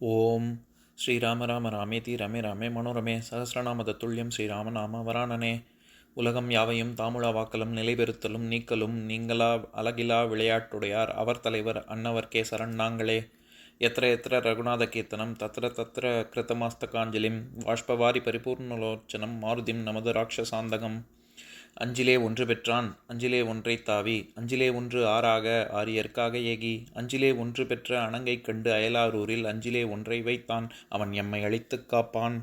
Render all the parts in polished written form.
ஓம் ஸ்ரீராம ராம ராமேதி ரமே ராமே மனோரமே சகசிரநாம தத்துல்யம் ஸ்ரீராம நாம வராணனே. உலகம் யாவையும் தாமுழா வாக்கலும் நிலைபெறுத்தலும் நீக்கலும் நீங்களா அழகிலா விளையாட்டுடையார் அவர் தலைவர் அன்னவர் சரண் நாங்களே. எத்திர எத்திர ரகுநாத கீர்த்தனம் தத்திர தத்திர கிருத்தமாஸ்தகாஞ்சலிம் வாஷ்பவாரி பரிபூர்ணலோச்சனம் மாருதிம் நமது ராட்சசாந்தகம். அஞ்சிலே ஒன்று பெற்றான் அஞ்சிலே ஒன்றைத் தாவி அஞ்சிலே ஒன்று ஆறாக ஆரியர்க்காக ஏகி அஞ்சிலே ஒன்று பெற்ற அணங்கைக் கண்டு அயலாரூரில் அஞ்சிலே ஒன்றை வைத்தான் அவன் எம்மை அழித்துக் காப்பான்.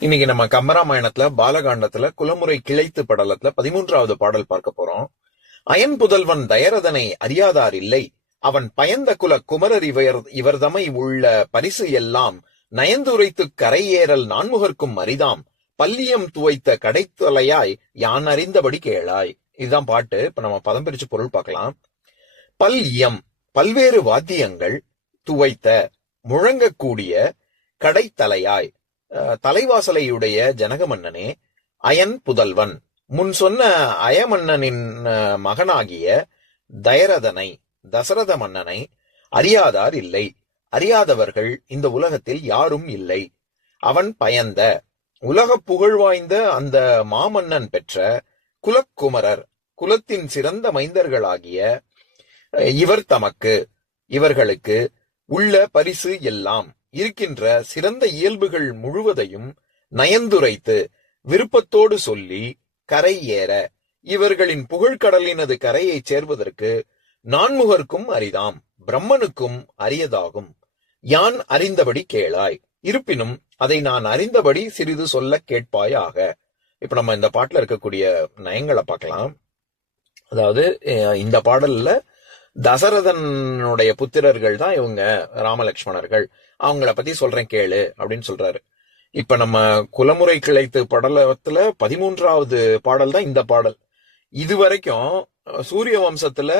இன்னைக்கு நம்ம கம்பராமாயணத்துல பாலகாண்டத்துல குலமுறை கிளைத்து படலத்துல 13வது பாடல் பார்க்க போறோம். அயன் புதல்வன் தயரதனை அறியாதார் இல்லை, அவன் பயந்த குல குமரர் இவர்தமை உள்ள பரிசு எல்லாம் நயந்துரைத்துக் கரையேறல் நான்முகர்க்கும் அரிதாம் பல்லியம் துவைத்த கடைத்தலையாய் யான் அறிந்தபடி கேளாய். இதுதான் பாட்டு. இப்ப நம்ம பதம் பிரிச்சு பொருள் பார்க்கலாம். பல்லியம் பல்வேறு வாத்தியங்கள், துவைத்த முழங்கக்கூடிய, கடைத்தலையாய் தலைவாசலையுடைய ஜனக மன்னனே, அயன் புதல்வன் முன் சொன்ன அயமன்னனின் மகனாகிய தயரதனை தசரத மன்னனை அறியாதார் இல்லை, அறியாதவர்கள் இந்த உலகத்தில் யாரும் இல்லை. அவன் பயந்த உலக புகழ் வாய்ந்த அந்த மாமன்னன் பெற்ற குலக்குமரர் குலத்தின் சிறந்த மைந்தர்களாகிய இவர் தமக்கு இவர்களுக்கு உள்ள பரிசு எல்லாம் இருக்கின்ற சிறந்த இயல்புகள் முழுவதையும் நயந்துரைத்து விருப்பத்தோடு சொல்லி கரை ஏற இவர்களின் புகழ்கடலினது கரையை சேர்வதற்கு நான்முகர்க்கும் அரிதாம் பிரம்மனுக்கும் அரியதாகும். யான் அறிந்தபடி கேளாய், இருப்பினும் அதை நான் அறிந்தபடி சிறிது சொல்ல கேட்பாயாக. இப்ப நம்ம இந்த பாட்டுல இருக்கக்கூடிய நயங்களை பார்க்கலாம். அதாவது இந்த பாடல்ல தசரதனுடைய புத்திரர்கள் தான் இவங்க ராமலட்சுமணர்கள், அவங்கள பத்தி சொல்றேன் கேளு அப்படின்னு சொல்றாரு. இப்ப நம்ம குலமுறை கிளைத்து படலத்துல 13வது பாடல் தான் இந்த பாடல். இது வரைக்கும் சூரிய வம்சத்துல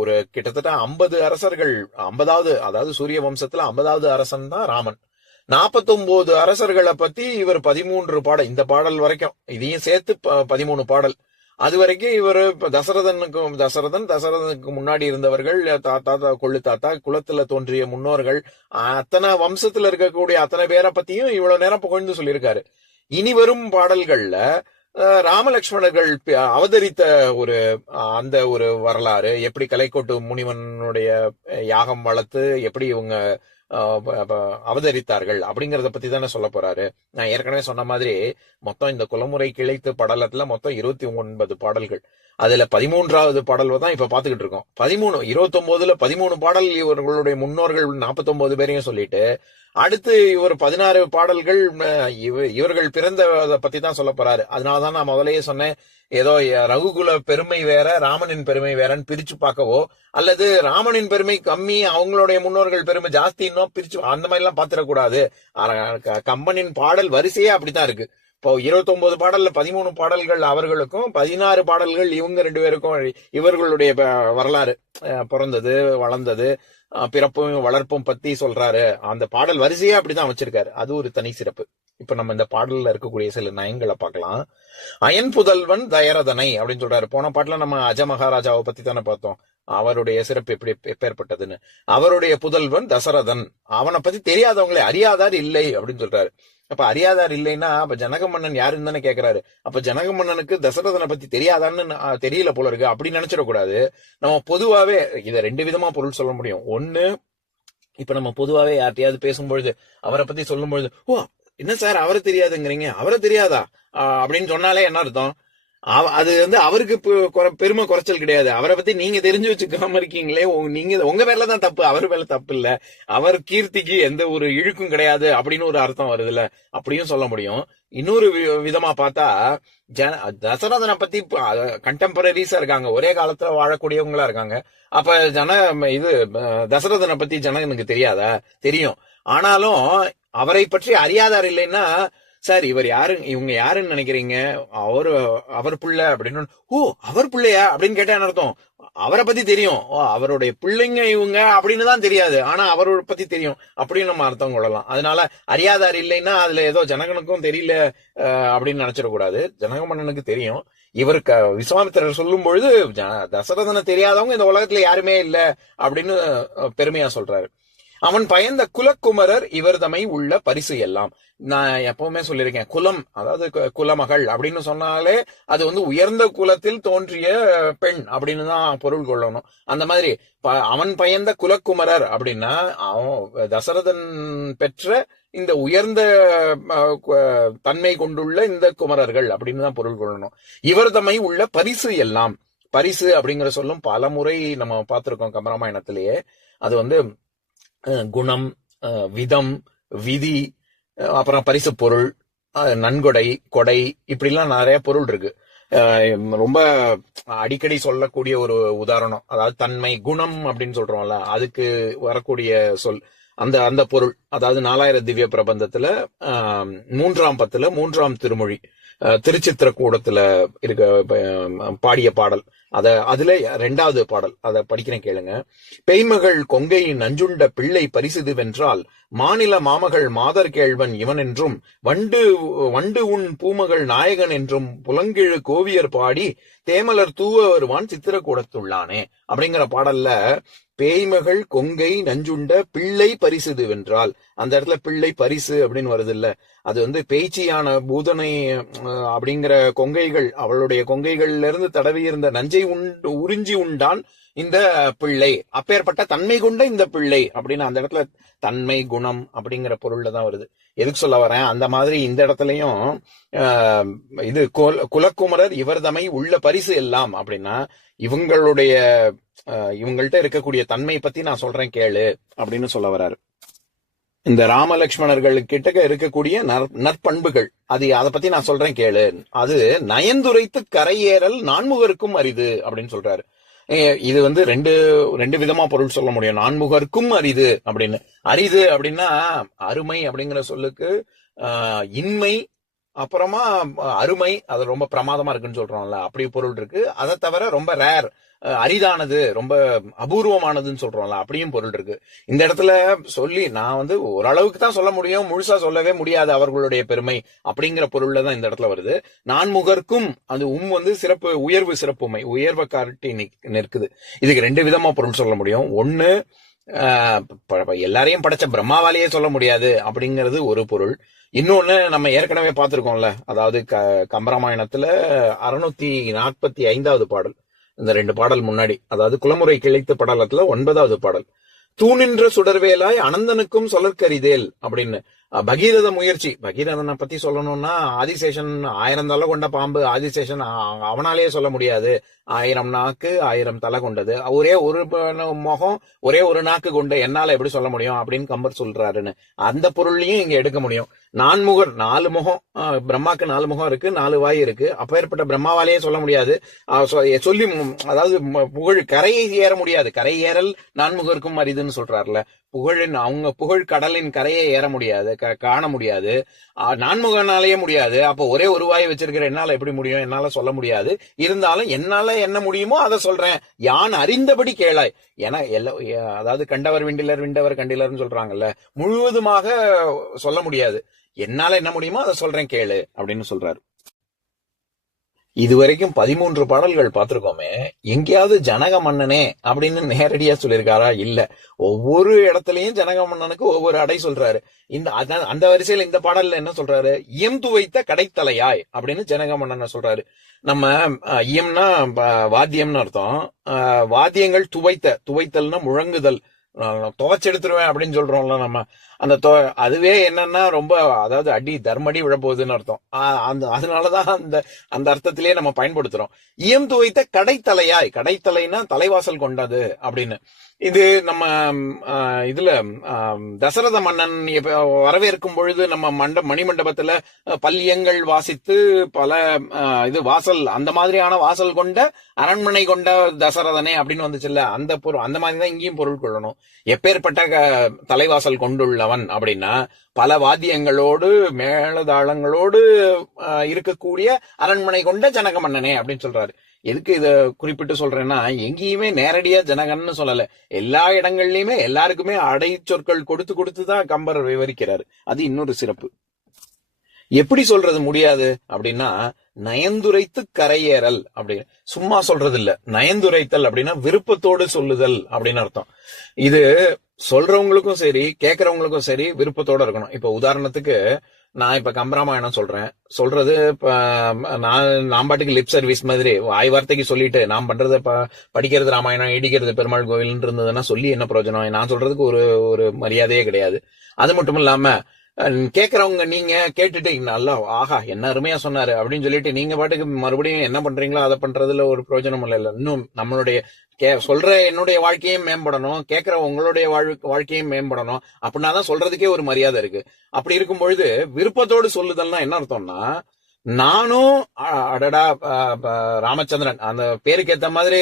ஒரு கிட்டத்தட்ட 50 அரசர்கள், 50வது அதாவது சூரிய வம்சத்துல 50வது அரசன் தான் ராமன். 49 அரசர்களை பத்தி இவர் 13 பாடல், இந்த பாடல் வரைக்கும் இதையும் சேர்த்து 13 பாடல். அது வரைக்கும் இவர் தசரதனுக்கு முன்னாடி இருந்தவர்கள், தாத்தா கொள்ளு தாத்தா குலத்துல தோன்றிய முன்னோர்கள், அத்தனை வம்சத்துல இருக்கக்கூடிய அத்தனை பேரை பத்தியும் இவ்வளவு நேரம் புகழ்ந்து சொல்லியிருக்காரு. இனி வரும் பாடல்கள்ல ராமலட்சுமணர்கள் அவதரித்த அந்த ஒரு வரலாறு, எப்படி கலைக்கோட்டு முனிவனுடைய யாகம் வளர்த்து எப்படி இவங்க அவதரித்தார்கள் அப்படிங்கறத பத்தி தானே சொல்ல போறாரு. நான் ஏற்கனவே சொன்ன மாதிரி மொத்தம் இந்த குலமுறை கிளைத்து படலத்துல மொத்தம் 29 பாடல்கள். அதுல 13வது பாடல் தான் இப்ப பாத்துக்கிட்டு இருக்கோம். 29ல 13 பாடல் இவர்களுடைய முன்னோர்கள் 49 பேரையும் சொல்லிட்டு, அடுத்து இவர் 16 பாடல்கள் இவர்கள் பிறந்ததை பத்தி தான் சொல்ல போறாரு. அதனாலதான் நான் முதலையே சொன்னேன், ஏதோ ரகுகுல பெருமை வேற ராமனின் பெருமை வேறன்னு பிரிச்சு பார்க்கவோ, அல்லது ராமனின் பெருமை கம்மி அவங்களுடைய முன்னோர்கள் பெருமை ஜாஸ்தி இன்னும் பிரிச்சு அந்த மாதிரி எல்லாம் பாத்திரக்கூடாது. கம்பனின் பாடல் வரிசையே அப்படித்தான் இருக்கு. இப்போ 29 பாடல்ல 13 பாடல்கள் அவர்களுக்கும், 16 பாடல்கள் இவங்க 2 பேருக்கும் இவர்களுடைய வரலாறு, பிறந்தது வளர்ந்தது பிறப்பும் வளர்ப்பும் பத்தி சொல்றாரு. அந்த பாடல் வரிசையா அப்படிதான் வச்சிருக்காரு. அது ஒரு தனி சிறப்பு. இப்ப நம்ம இந்த பாடல்ல இருக்கக்கூடிய சில நயங்களை பார்க்கலாம். அயன் புதல்வன் தயரதனை அப்படின்னு சொல்றாரு. போன பாட்டுல நம்ம அஜ மகாராஜாவை பத்தி தானே பார்த்தோம், அவருடைய சிறப்பு எப்படி எப்பேற்பட்டதுன்னு. அவருடைய புதல்வன் தசரதன், அவனை பத்தி தெரியாதவங்களே அறியாதார் இல்லை அப்படின்னு சொல்றாரு. அப்ப அறியாதார் இல்லைன்னா அப்ப ஜனக மன்னன் யாருன்னு தானே கேக்குறாரு. அப்ப ஜனக மன்னனுக்கு தசரதனை பத்தி தெரியாதான்னு தெரியல போல இருக்கு அப்படின்னு நினைச்சிடக்கூடாது. நம்ம பொதுவாவே இதை 2 விதமா பொருள் சொல்ல முடியும். ஒண்ணு, இப்ப நம்ம பொதுவாவே யார்ட்டையாவது பேசும்பொழுது அவரை பத்தி சொல்லும் பொழுது, ஓ என்ன சார் அவரை தெரியாதுங்கிறீங்க, அவரை தெரியாதா அப்படின்னு சொன்னாலே என்ன அர்த்தம்? அது அவருக்கு பெருமை குறைச்சல் கிடையாது. அவரை பத்தி நீங்க தெரிஞ்சு வச்சுக்காம இருக்கீங்களே, நீங்க உங்க பேர்ல தான் தப்பு, அவர் மேல தப்பு இல்ல, அவர் கீர்த்திக்கு எந்த ஒரு இழுக்கும் கிடையாது அப்படின்னு ஒரு அர்த்தம் வருதுல்ல, அப்படியும் சொல்ல முடியும். இன்னொரு விதமா பார்த்தா தசரதனை பத்தி கண்டெம்பரரிஸா இருக்காங்க, ஒரே காலத்துல வாழக்கூடியவங்களா இருக்காங்க. அப்ப தசரதனை பத்தி ஜனகனுக்கு தெரியாதா? தெரியும். ஆனாலும் அவரை பற்றி அறியாதார் இல்லைன்னா, சார் இவங்க யாருன்னு நினைக்கிறீங்க, அவர் பிள்ளை அப்படின்னு, ஓ அவர் பிள்ளையா அப்படின்னு கேட்டா என்ன அர்த்தம்? அவரை பத்தி தெரியும், அவருடைய பிள்ளைங்க இவங்க அப்படின்னு தான் தெரியாது, ஆனா அவரை பத்தி தெரியும் அப்படின்னு நம்ம அர்த்தம் கொள்ளலாம். அதனால அறியாதார் இல்லைன்னா அதுல ஏதோ ஜனகனுக்கும் தெரியல அப்படின்னு நினைச்சிடக்கூடாது. ஜனக மன்னனுக்கு தெரியும். இவருக்கு விஸ்வாமித்திரர் சொல்லும் பொழுது தசரதனை தெரியாதவங்க இந்த உலகத்துல யாருமே இல்ல அப்படின்னு பெருமையா சொல்றாரு. அவன் பயந்த குலக்குமரர் இவர் தமை உள்ள பரிசு எல்லாம். நான் எப்பவுமே சொல்லியிருக்கேன், குலம் அதாவது குலமகள் அப்படின்னு சொன்னாலே அது உயர்ந்த குலத்தில் தோன்றிய பெண் அப்படின்னு தான் பொருள் கொள்ளணும். அந்த மாதிரி அவன் பயந்த குலக்குமரர் அப்படின்னா அவன் தசரதன் பெற்ற இந்த உயர்ந்த தன்மை கொண்டுள்ள இந்த குமரர்கள் அப்படின்னு தான் பொருள் கொள்ளணும். இவர் தமை உள்ள பரிசு எல்லாம். பரிசு அப்படிங்கிற சொல்லும் பல முறை நம்ம பார்த்திருக்கோம் கம்பராமாயணத்திலேயே. அது குணம், விதம், விதி, அப்புறம் பரிசு பொருள், நன்கொடை, கொடை, இப்படிலாம் நிறைய பொருள் இருக்கு. ரொம்ப அடிக்கடி சொல்லக்கூடிய ஒரு உதாரணம், அதாவது தன்மை, குணம் அப்படின்னு சொல்றோம்ல, அதுக்கு வரக்கூடிய சொல் அந்த அந்த பொருள். அதாவது 4000 திவ்ய பிரபந்தத்துல 3ஆம் பத்துல 3ஆம் திருமொழி திருச்சித்திரக்கூடத்துல இருக்க பாடிய பாடல். அதுல 2வது பாடல், அதை படிக்கிறேன் கேளுங்க. பெய்மகள் கொங்கை நஞ்சுண்ட பிள்ளை பரிசுது வென்றால் மாநில மாமகள் மாதர் கேழ்வன் இவன் என்றும் வண்டு உன் பூமகள் நாயகன் என்றும் புலங்கிழு கோவியர் பாடி தேமலர் தூவ வருவான் சித்திரக்கூடத்துள்ளானே அப்படிங்கிற பாடல்ல பேய்மகள் கொங்கை நஞ்சுண்ட பிள்ளை பரிசுது வென்றால், அந்த இடத்துல பிள்ளை பரிசு அப்படின்னு வருது இல்ல, அது பேய்ச்சியான பூதனை அப்படிங்கிற கொங்கைகள், அவளுடைய கொங்கைகள்ல இருந்து தடவி இருந்த நஞ்சை உறிஞ்சி உண்டான் இந்த பிள்ளை, அப்பேற்பட்ட தன்மை கொண்ட இந்த பிள்ளை அப்படின்னு அந்த இடத்துல தன்மை குணம் அப்படிங்கிற பொருள்ல தான் வருது. எதுக்கு சொல்ல வரேன், அந்த மாதிரி இந்த இடத்துலயும் இது குலக்குமரர் இவர் தமை உள்ள பரிசு எல்லாம் அப்படின்னா இவங்கள்ட்ட இருக்கக்கூடிய தன்மை பத்தி நான் சொல்றேன் கேளு அப்படின்னு சொல்ல வர்றாரு. இந்த ராமலட்சுமணர்கள் கிட்ட இருக்கக்கூடிய நற்பண்புகள், அதை பத்தி நான் சொல்றேன் கேளு. அது நயந்துரைத்து கரையேறல் நான்முகருக்கும் அரிது அப்படின்னு சொல்றாரு. இது ரெண்டு விதமா பொருள் சொல்ல முடியும். நான்முகருக்கும் அரிது அப்படின்னு. அரிது அப்படின்னா அருமை அப்படிங்கிற சொல்லுக்கு இன்மை, அப்புறமா அருமை, அது ரொம்ப பிரமாதமா இருக்குன்னு சொல்றோம்ல, அப்படி பொருள் இருக்கு. அதை தவிர ரொம்ப ரேர், அரிதானது, ரொம்ப அபூர்வமானதுன்னு சொல்றோம்ல, அப்படியும் பொருள் இருக்கு. இந்த இடத்துல சொல்லி நான் ஓரளவுக்கு தான் சொல்ல முடியும், முழுசா சொல்லவே முடியாது அவர்களுடைய பெருமை அப்படிங்கிற பொருள்ல தான் இந்த இடத்துல வருது. நான்முகர்க்கும் அது சிறப்பு, உயர்வு, சிறப்புமை, உயர்வை காட்டி நிற்குது. இதுக்கு 2 விதமா பொருள் சொல்ல முடியும். ஒண்ணு, எல்லாரையும் படைச்ச பிரம்மாவாலேயே சொல்ல முடியாது அப்படிங்கிறது ஒரு பொருள். இன்னொன்னு நம்ம ஏற்கனவே பார்த்திருக்கோம்ல, அதாவது கம்பராமாயணத்துல 645வது பாடல், இந்த 2 பாடல் முன்னாடி, அதாவது குலமுறை கிளைத்து படலத்துல 9வது பாடல், தூணின்ற சுடர்வேலாய் அனந்தனுக்கும் சொல்லற்கரிதேல் அப்படின்னு. பகீரத முயற்சி, பகீரதனை பத்தி சொல்லணும்னா ஆதிசேஷன் 1000 தலை கொண்ட பாம்பு, ஆதிசேஷன் அவனாலேயே சொல்ல முடியாது. 1000 நாக்கு 1000 தலை கொண்டது, ஒரே ஒரு முகம் ஒரே ஒரு நாக்கு கொண்டு என்னால எப்படி சொல்ல முடியும் அப்படின்னு கம்பர் சொல்றாருன்னு அந்த பொருளையும் இங்க எடுக்க முடியும். நான்முகர், 4 முகம், பிரம்மாக்கு 4 முகம் இருக்கு, 4 வாய் இருக்கு. அப்பேற்பட்ட பிரம்மாவாலேயே சொல்ல முடியாது சொல்லி, அதாவது புகழ் கரையை ஏற முடியாது, கரை ஏறல் நான்முகருக்கும் அரிதுன்னு சொல்றாருல. அவங்க புகழ் கடலின் கரையை ஏற முடியாது, காண முடியாது. நான்முகனாலேயே முடியாது. அப்போ ஒரே ஒரு வாய் வச்சிருக்கிற என்னால எப்படி முடியும், என்னால சொல்ல முடியாது. இருந்தாலும் என்னால என்ன முடியுமோ அதை சொல்றேன், யான் அறிந்தபடி கேளாய். ஏன்னா அதாவது கண்டவர் விண்டிலர் விண்டவர் கண்டிலர்னு சொல்றாங்கல்ல, முழுவதுமாக சொல்ல முடியாது, என்னால என்ன முடியுமோ அதை சொல்றேன் கேளு அப்படின்னு சொல்றாரு. இதுவரைக்கும் 13 பாடல்கள் பார்த்திருக்கோமே, எங்கேயாவது ஜனக மன்னனே அப்படின்னு நேரடியா சொல்லியிருக்காரா? இல்ல. ஒவ்வொரு இடத்துலயும் ஜனக மன்னனுக்கு ஒவ்வொரு அடை சொல்றாரு. அந்த வரிசையில இந்த பாடல்ல என்ன சொல்றாரு? இயம் துவைத்த கடைத்தலையாய் அப்படின்னு ஜனக மன்னனை சொல்றாரு. நம்ம இயம்னா வாத்தியம்னு அர்த்தம். வாத்தியங்கள் துவைத்தல்னா முழங்குதல், துவைச்செடுத்துருவேன் அப்படின்னு சொல்றோம்ல நம்ம. அதுவே என்னன்னா ரொம்ப, அதாவது அடி தர்மடி விழப்போகுதுன்னு அர்த்தம். அதனாலதான் அந்த அர்த்தத்திலேயே நம்ம பயன்படுத்துறோம். இயம் துவைத்த கடைத்தலையாய், கடைத்தலைனா தலைவாசல் கொண்டது அப்படின்னு. இது நம்ம இதுல தசரத மன்னன் வரவேற்கும் பொழுது நம்ம மணிமண்டபத்துல பல்லியங்கள் வாசித்து பல வாசல், அந்த மாதிரியான வாசல் கொண்ட அரண்மனை கொண்ட தசரதனே அப்படின்னு வந்துச்சுல்ல, அந்த மாதிரிதான் இங்கேயும் பொருள் கொள்ளணும். எப்பேற்பட்ட தலைவாசல் கொண்டுள்ளவன் அப்படின்னா பல வாத்தியங்களோடு மேளதாளங்களோடு இருக்கக்கூடிய அரண்மனை கொண்ட ஜனக மன்னனே அப்படின்னு சொல்றாரு. எதுக்கு இத குறிப்பிட்டு சொல்றேன்னா, எங்கேயுமே நேரடியா ஜனகன்னு சொல்லல, எல்லா இடங்கள்லயுமே எல்லாருக்குமே அடை சொற்கள் கொடுத்துதான் கம்பர் விவரிக்கிறாரு. அது இன்னொரு சிறப்பு. எப்படி சொல்றது முடியாது அப்படின்னா, நயந்துரைத்து கரையேறல் அப்படின்னு சும்மா சொல்றது இல்ல. நயந்துரைத்தல் அப்படின்னா விருப்பத்தோடு சொல்லுதல் அப்படின்னு அர்த்தம். இது சொல்றவங்களுக்கும் சரி கேட்கறவங்களுக்கும் சரி விருப்பத்தோட இருக்கணும். இப்ப உதாரணத்துக்கு நான் இப்ப கம்பராமாயணம் சொல்றது இப்ப நான் பாட்டுக்கு லிப் சர்வீஸ் மாதிரி வாய் வார்த்தைக்கு சொல்லிட்டு நான் பண்றத படிக்கிறது ராமாயணம் இடிக்கிறது பெருமாள் கோவில் இருந்ததுன்னா சொல்லி என்ன பிரயோஜனம்? நான் சொல்றதுக்கு ஒரு ஒரு மரியாதையே கிடையாது. அது மட்டும் இல்லாம கேக்குறவங்க நீங்க கேட்டுட்டு நல்லா ஆஹா என்ன அருமையா சொன்னாரு அப்படின்னு சொல்லிட்டு நீங்க பாட்டுக்கு மறுபடியும் என்ன பண்றீங்களோ அதை பண்றதுல ஒரு பிரயோஜனம் இல்ல. இன்னும் நம்மளுடைய சொல்ற என்னுடைய வாழ்க்கையும் மேம்படணும், கேட்கிற உங்களுடைய வாழ்க்கையும் மேம்படணும். அப்படின்னாதான் சொல்றதுக்கே ஒரு மரியாதை இருக்கு. அப்படி இருக்கும் பொழுது விருப்பத்தோடு சொல்லுதல்னா என்ன அர்த்தம்னா, நானும் அடடா ராமச்சந்திரன் அந்த பேருக்கு ஏத்த மாதிரி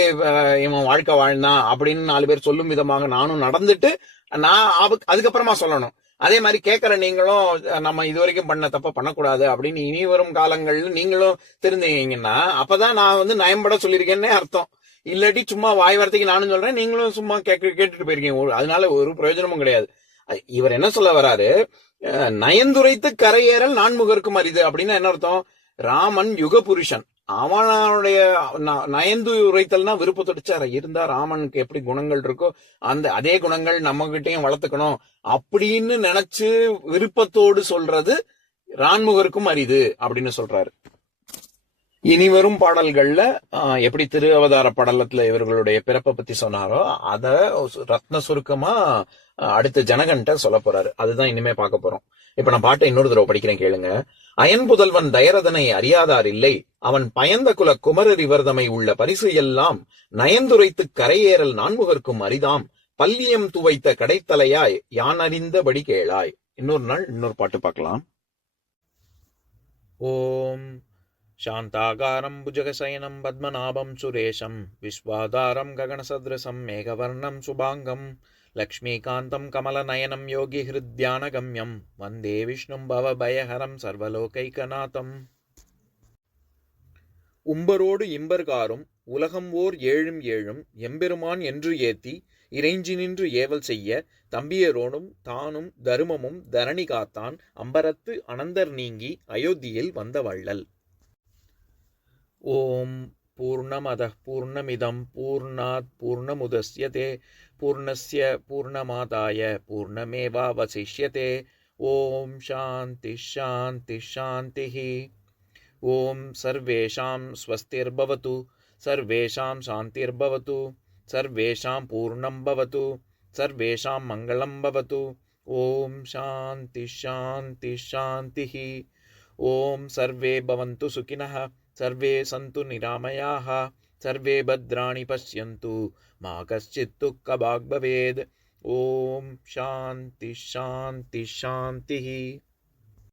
இவன் வாழ்க்கை வாழ்ந்தான் அப்படின்னு 4 பேர் சொல்லும் விதமாக நானும் நடந்துட்டு நான் அதுக்கப்புறமா சொல்லணும். அதே மாதிரி கேட்கிற நீங்களும் நம்ம இதுவரைக்கும் பண்ண தப்ப பண்ணக்கூடாது அப்படின்னு இனி வரும் காலங்கள்ல நீங்களும் தெரிஞ்சுங்கன்னா அப்பதான் நான் நயம்பட சொல்லியிருக்கேன்னே அர்த்தம். இல்லாட்டி சும்மா வாய் வார்த்தைக்கு நானும் சொல்றேன் நீங்களும் சும்மா கேட்டுட்டு போயிருக்கீங்க. அதனால ஒரு பிரயோஜனமும் கிடையாது. இவர் என்ன சொல்ல வராரு, நயந்துரைத்து கரையேறல் நான்முகர்க்கும் அரிது அப்படின்னா என்ன அர்த்தம்? ராமன் யுக புருஷன், அவனுடைய நயந்து உரைத்தல்னா விருப்பத்தோடு இருந்தா ராமனுக்கு எப்படி குணங்கள் இருக்கோ அதே குணங்கள் நம்ம கிட்டையும் வளர்த்துக்கணும் அப்படின்னு நினைச்சு விருப்பத்தோடு சொல்றது ரான்முகருக்கும் அரிது அப்படின்னு சொல்றாரு. இனி வரும் பாடல்கள்ல எப்படி திரு அவதார படலத்துல இவர்களுடைய பிறப்பை பத்தி சொன்னாரோ அத ரத்ன சுருக்கமா அடுத்த ஜனகன்ட்ட சொல்ல போறாரு. அதுதான் இனிமே பார்க்க போறோம். இப்ப நான் பாட்டை இன்னொரு தடவை படிக்கிறேன் கேளுங்க. அயன் புதல்வன் தயரதனை அறியாதார் இல்லை, அவன் பயந்த குல குமரர் இவர்தமை உள்ள பரிசு எல்லாம் நயந்துரைத்து கரையேறல் நான்முகர்க்கும் அரிதாம், பல்லியம் துவைத்த கடைத்தலையாய் யான் அறிந்தபடி கேளாய். இன்னொரு நாள் இன்னொரு பாட்டு பார்க்கலாம். ஓம் शान्ताकारं भुजगशयनं पद्मनाभं सुरेशं विश्वाधारं गगनसदृशं मेघवर्णं शुभाङ्गं लक्ष्मीकान्तं कमलनयनं योगिहृद्यानगम्यं वन्दे विष्णुं भवभयहरं सर्वलोकैकनाथम्. உம்பரோடு இம்பர்காரும் உலகம் ஓர் ஏழும் ஏழும் எம்பெருமான் என்று ஏத்தி இறைஞ்சி நின்று ஏவல் செய்ய தம்பியரோடும் தானும் தருமமும் தரணி காத்தான் அம்பரத்து அனந்தர் நீங்கி அயோத்தியில் வந்த வள்ளல். ஓம் பூர்ணமதః பூர்ணமிதம் பூர்ணாத் பூர்ணமுதஸ்யதே பூர்ணஸ்ய பூர்ணமாதாய பூர்ணமேவாவசிஷ்யதே. ஓம் சாந்தி சாந்தி சாந்திः. ஓம் சர்வேஷாம் ஸ்வஸ்திர்பவது சர்வேஷாம் சாந்திர்பவது சர்வேஷாம் பூர்ணம் பவது சர்வேஷாம் மங்களம் பவது. ஓம் சாந்தி சாந்தி சாந்திः. ஓம் சர்வே பவந்து சுகினः सर्वे सन्तु निरामयाः सर्वे भद्राणि पश्यन्तु मा कश्चित् दुःखभाग् भवेत्. ओम शांति शांति शांति.